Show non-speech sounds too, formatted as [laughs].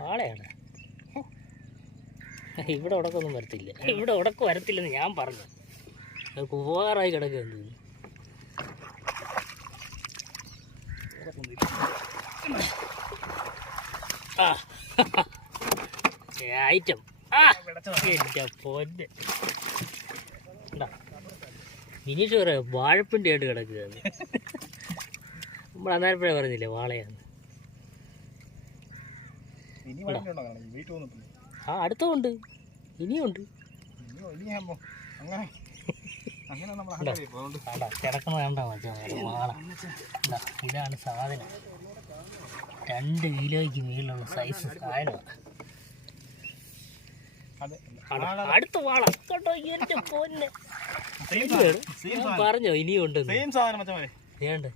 ആളെയാണ്. ഇവിടെ ഉടക്കൊന്നും വരത്തില്ല. ഇവിടെ ഉടക്ക് വരത്തില്ലെന്ന് ഞാൻ പറഞ്ഞു. അത് പോകാറായി കിടക്കുന്നത് ആ. [laughs] ഐറ്റം. എന്റെ പൊന്ന്? മിനിഷ് പറയാ വാഴപ്പിണ്ടി ആയിട്ട് കിടക്കുകയാണ്. നമ്മൾ അന്നേരപ്പോഴേ പറഞ്ഞില്ലേ വാളയാന്ന്. അഹങ്കാരി അതുകൊണ്ട് ഇനിയുണ്ട് കിടക്കുന്നത് കണ്ടാ ഇതാണ് സാധനം. രണ്ട് കിലോയ്ക്ക് മേലുള്ള സൈസ് അടുത്ത വാള. കേട്ടോ എന്റെ പൊന്നെ. പറഞ്ഞോ ഇനിയുണ്ട് സെയിം സാധനം വേണ്ട